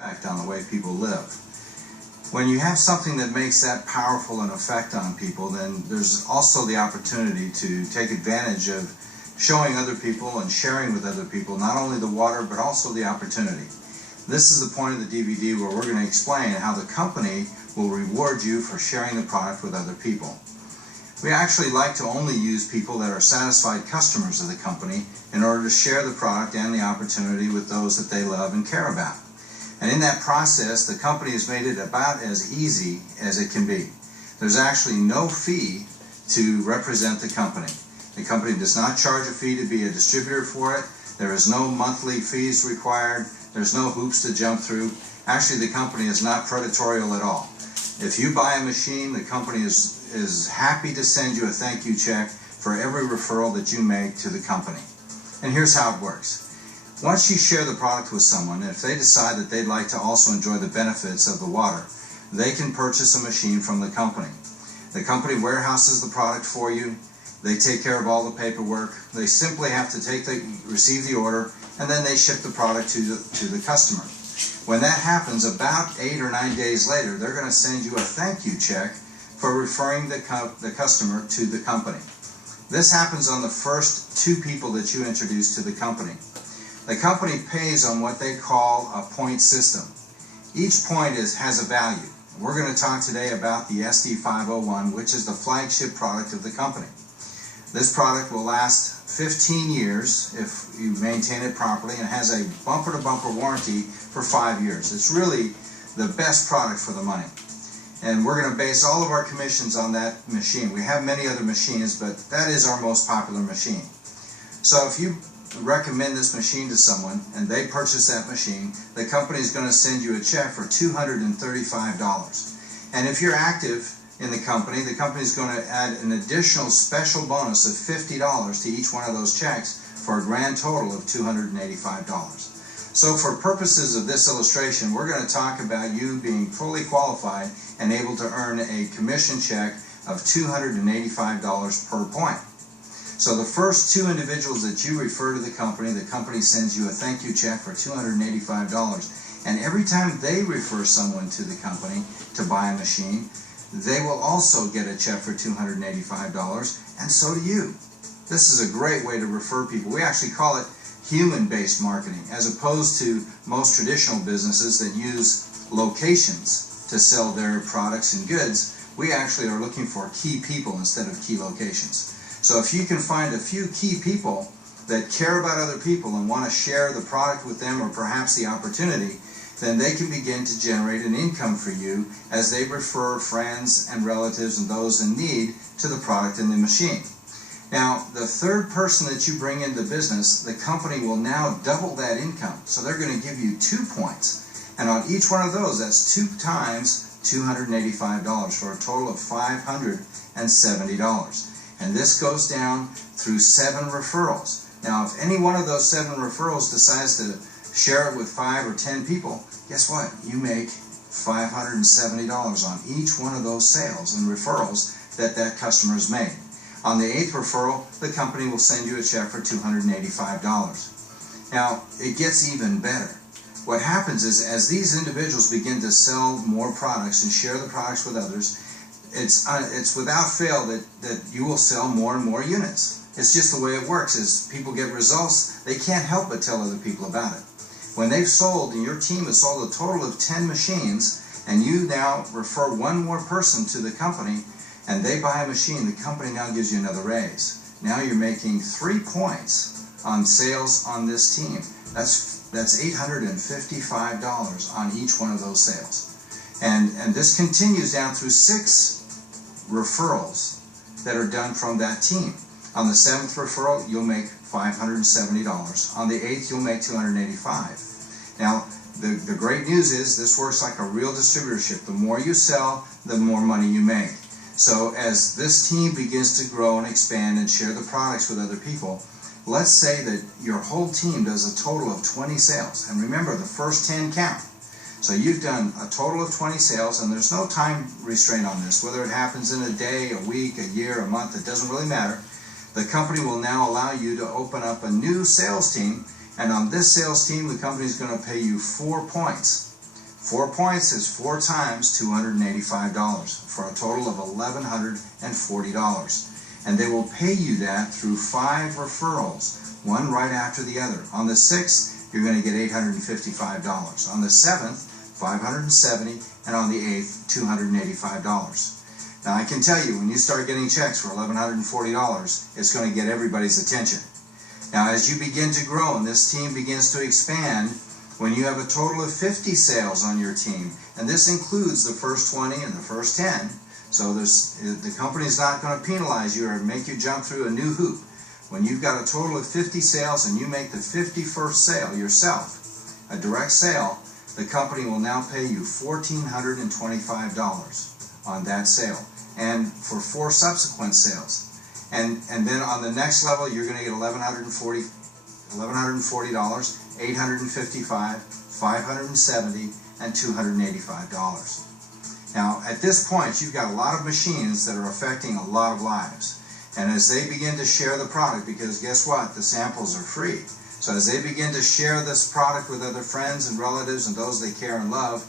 effect on the way people live. When you have something that makes that powerful an effect on people, then there's also the opportunity to take advantage of showing other people and sharing with other people not only the water but also the opportunity. This is the point of the DVD where we're going to explain how the company will reward you for sharing the product with other people. We actually like to only use people that are satisfied customers of the company in order to share the product and the opportunity with those that they love and care about. And in that process, the company has made it about as easy as it can be. There's actually no fee to represent the company. The company does not charge a fee to be a distributor for it. There is no monthly fees required. There's no hoops to jump through. Actually, the company is not predatory at all. If you buy a machine, the company is happy to send you a thank you check for every referral that you make to the company. And here's how it works. Once you share the product with someone, if they decide that they'd like to also enjoy the benefits of the water, they can purchase a machine from the company. The company warehouses the product for you. They take care of all the paperwork. They simply have to receive the order, and then they ship the product to the customer. When that happens, about 8 or 9 days later, they're going to send you a thank you check for referring the customer to the company. This happens on the first 2 people that you introduce to the company. The company pays on what they call a point system. Each point has a value. We're going to talk today about the SD501, which is the flagship product of the company. This product will last 15 years if you maintain it properly, and has a bumper-to-bumper warranty for 5 years. It's really the best product for the money. And we're going to base all of our commissions on that machine. We have many other machines, but that is our most popular machine. So if you recommend this machine to someone and they purchase that machine, the company is going to send you a check for $235. And if you're active in the company is going to add an additional special bonus of $50 to each one of those checks for a grand total of $285. So for purposes of this illustration, we're going to talk about you being fully qualified and able to earn a commission check of $285 per point. So the first 2 individuals that you refer to the company sends you a thank you check for $285. And every time they refer someone to the company to buy a machine, they will also get a check for $285, and so do you. This is a great way to refer people. We actually call it human-based marketing, as opposed to most traditional businesses that use locations to sell their products and goods. We actually are looking for key people instead of key locations. So if you can find a few key people that care about other people and want to share the product with them, or perhaps the opportunity, then they can begin to generate an income for you as they refer friends and relatives and those in need to the product and the machine. Now, the third person that you bring into business, the company will now double that income. So they're going to give you 2 points. And on each one of those, that's 2 times $285 for a total of $570. And this goes down through 7 referrals. Now, if any one of those 7 referrals decides to share it with 5 or 10 people, guess what? You make $570 on each one of those sales and referrals that customer has made. On the 8th referral, the company will send you a check for $285. Now, it gets even better. What happens is, as these individuals begin to sell more products and share the products with others, it's without fail that you will sell more and more units. It's just the way it works. As people get results, they can't help but tell other people about it. When they've sold, and your team has sold a total of 10 machines, and you now refer 1 more person to the company, and they buy a machine, the company now gives you another raise. Now you're making 3 points on sales on this team. That's $855 on each one of those sales. And this continues down through 6 referrals that are done from that team. On the 7th referral, you'll make $570. On the 8th, you'll make $285. Now, the great news is this works like a real distributorship. The more you sell, the more money you make. So as this team begins to grow and expand and share the products with other people, let's say that your whole team does a total of 20 sales. And remember, the first 10 count. So you've done a total of 20 sales, and there's no time restraint on this. Whether it happens in a day, a week, a year, a month, it doesn't really matter. The company will now allow you to open up a new sales team, and on this sales team, the company is going to pay you 4 points. 4 points is 4 times $285 for a total of $1,140. And they will pay you that through 5 referrals, one right after the other. On the 6th, you're going to get $855. On the 7th, $570, and on the 8th, $285. Now I can tell you, when you start getting checks for $1,140, it's going to get everybody's attention. Now as you begin to grow and this team begins to expand, when you have a total of 50 sales on your team, and this includes the first 20 and the first 10, so the company is not going to penalize you or make you jump through a new hoop. When you've got a total of 50 sales and you make the 51st sale yourself, a direct sale, the company will now pay you $1,425 on that sale, and for 4 subsequent sales. And then on the next level, you're going to get $1,140, $855, $570, and $285. Now, at this point, you've got a lot of machines that are affecting a lot of lives. And as they begin to share the product, because guess what? The samples are free. So as they begin to share this product with other friends and relatives and those they care and love,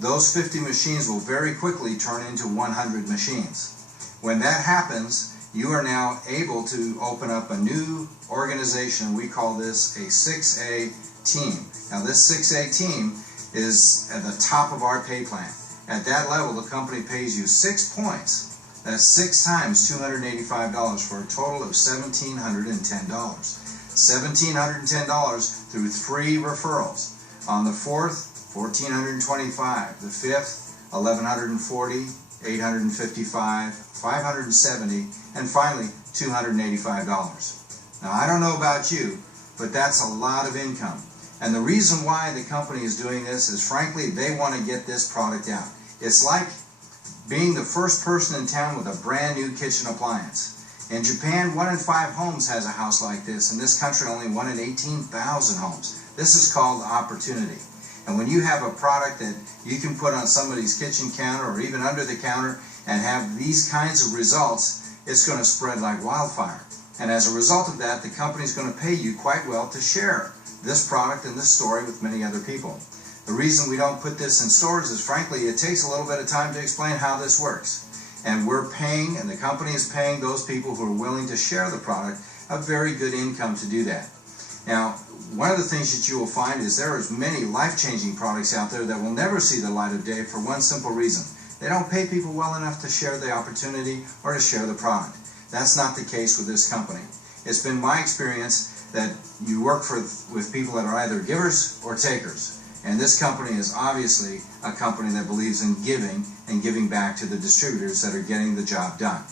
those 50 machines will very quickly turn into 100 machines. When that happens, you are now able to open up a new organization. We call this a 6A team. Now this 6A team is at the top of our pay plan. At that level, the company pays you 6 points. That's 6 times $285 for a total of $1,710. $1,710 through 3 referrals. On the 4th, $1,425. The 5th, $1,140, $855, $570, and finally $285. Now I don't know about you, but that's a lot of income. And the reason why the company is doing this is, frankly, they want to get this product out. It's like being the first person in town with a brand new kitchen appliance. In Japan, 1 in 5 homes has a house like this. In this country, only 1 in 18,000 homes. This is called opportunity. And when you have a product that you can put on somebody's kitchen counter or even under the counter and have these kinds of results, it's going to spread like wildfire. And as a result of that, the company is going to pay you quite well to share this product and this story with many other people. The reason we don't put this in stores is, frankly, it takes a little bit of time to explain how this works. And we're paying, and the company is paying those people who are willing to share the product a very good income to do that. Now, one of the things that you will find is there are many life-changing products out there that will never see the light of day for one simple reason. They don't pay people well enough to share the opportunity or to share the product. That's not the case with this company. It's been my experience that you work with people that are either givers or takers. And this company is obviously a company that believes in giving and giving back to the distributors that are getting the job done.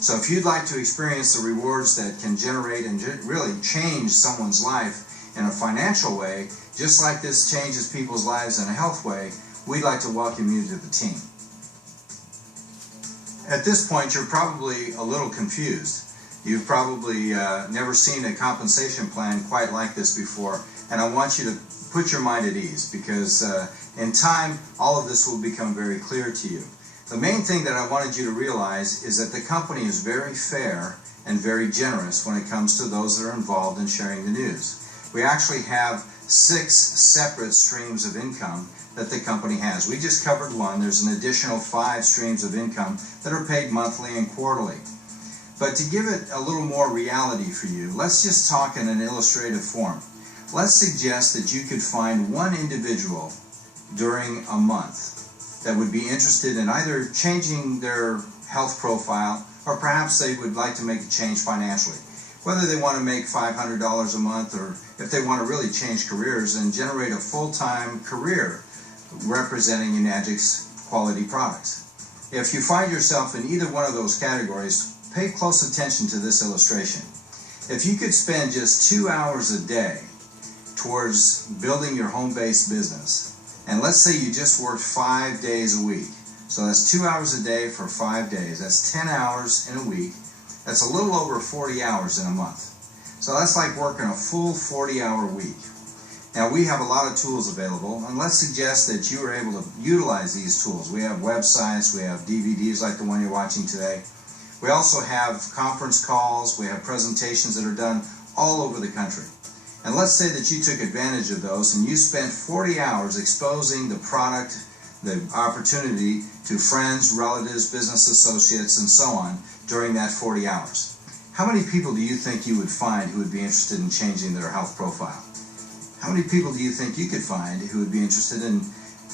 So if you'd like to experience the rewards that can generate and really change someone's life in a financial way, just like this changes people's lives in a health way, we'd like to welcome you to the team. At this point, you're probably a little confused. You've probably never seen a compensation plan quite like this before, and I want you to put your mind at ease, because in time, all of this will become very clear to you. The main thing that I wanted you to realize is that the company is very fair and very generous when it comes to those that are involved in sharing the news. We actually have 6 separate streams of income that the company has. We just covered one. There's an additional 5 streams of income that are paid monthly and quarterly. But to give it a little more reality for you, let's just talk in an illustrative form. Let's suggest that you could find one individual during a month that would be interested in either changing their health profile, or perhaps they would like to make a change financially. Whether they want to make $500 a month, or if they want to really change careers and generate a full-time career representing Enagic's quality products. If you find yourself in either one of those categories, pay close attention to this illustration. If you could spend just 2 hours a day towards building your home-based business, and let's say you just worked 5 days a week, so that's 2 hours a day for 5 days, that's 10 hours in a week, that's a little over 40 hours in a month. So that's like working a full 40-hour week. Now we have a lot of tools available, and let's suggest that you are able to utilize these tools. We have websites, we have DVDs like the one you're watching today. We also have conference calls, we have presentations that are done all over the country. And let's say that you took advantage of those and you spent 40 hours exposing the product, the opportunity to friends, relatives, business associates, and so on during that 40 hours. How many people do you think you would find who would be interested in changing their health profile? How many people do you think you could find who would be interested in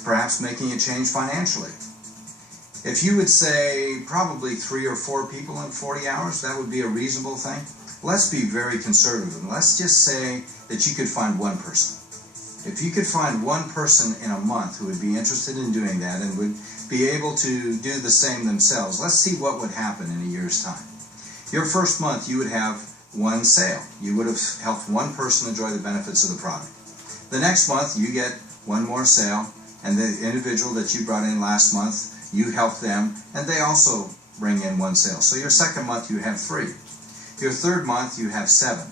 perhaps making a change financially? If you would say probably 3 or 4 people in 40 hours, that would be a reasonable thing. Let's be very conservative and let's just say that you could find one person. If you could find one person in a month who would be interested in doing that and would be able to do the same themselves, let's see what would happen in a year's time. Your first month you would have one sale. You would have helped one person enjoy the benefits of the product. The next month you get one more sale, and the individual that you brought in last month, you help them and they also bring in one sale. So your second month you have 3. Your third month you have 7.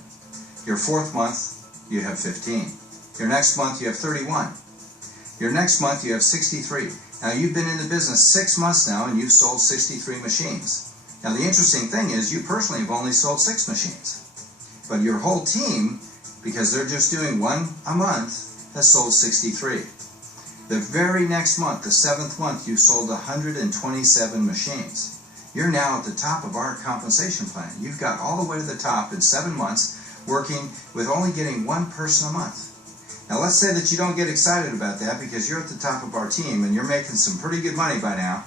Your fourth month you have 15. Your next month you have 31. Your next month you have 63. Now you've been in the business 6 months now and you've sold 63 machines. Now the interesting thing is you personally have only sold 6 machines. But your whole team, because they're just doing one a month, has sold 63. The very next month, the 7th month, you sold 127 machines. You're now at the top of our compensation plan. You've got all the way to the top in 7 months, working with only getting one person a month. Now let's say that you don't get excited about that because you're at the top of our team and you're making some pretty good money by now.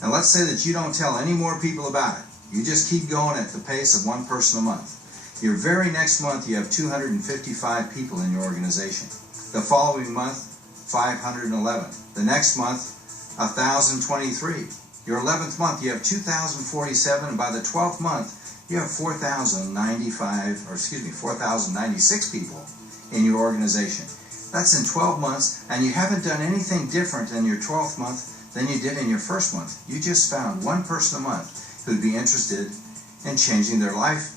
And let's say that you don't tell any more people about it. You just keep going at the pace of one person a month. Your very next month, you have 255 people in your organization. The following month, 511. The next month, 1,023. Your 11th month, you have 2,047, and by the 12th month, you have 4,096 people in your organization. That's in 12 months, and you haven't done anything different in your 12th month than you did in your first month. You just found one person a month who'd be interested in changing their life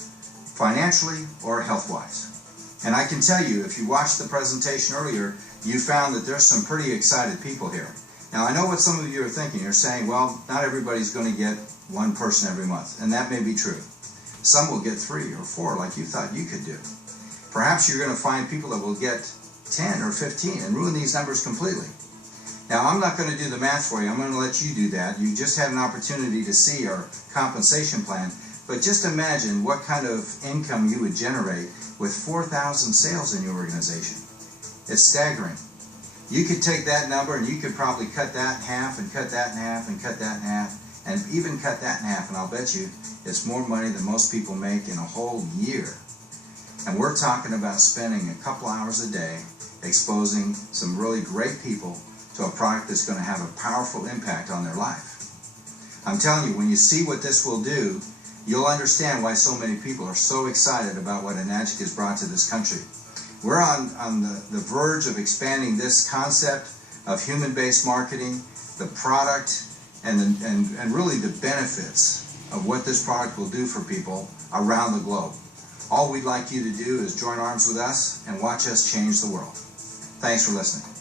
financially or health-wise. And I can tell you, if you watched the presentation earlier, you found that there's some pretty excited people here. Now, I know what some of you are thinking. You're saying, well, not everybody's going to get one person every month, and that may be true. Some will get 3 or 4 like you thought you could do. Perhaps you're going to find people that will get 10 or 15 and ruin these numbers completely. Now, I'm not going to do the math for you. I'm going to let you do that. You just had an opportunity to see our compensation plan, but just imagine what kind of income you would generate with 4,000 sales in your organization. It's staggering. You could take that number and you could probably cut that in half and cut that in half and cut that in half and even cut that in half, and I'll bet you it's more money than most people make in a whole year. And we're talking about spending a couple hours a day exposing some really great people to a product that's going to have a powerful impact on their life. I'm telling you, when you see what this will do, you'll understand why so many people are so excited about what Enagic has brought to this country. We're on the verge of expanding this concept of human-based marketing, the product, and really the benefits of what this product will do for people around the globe. All we'd like you to do is join arms with us and watch us change the world. Thanks for listening.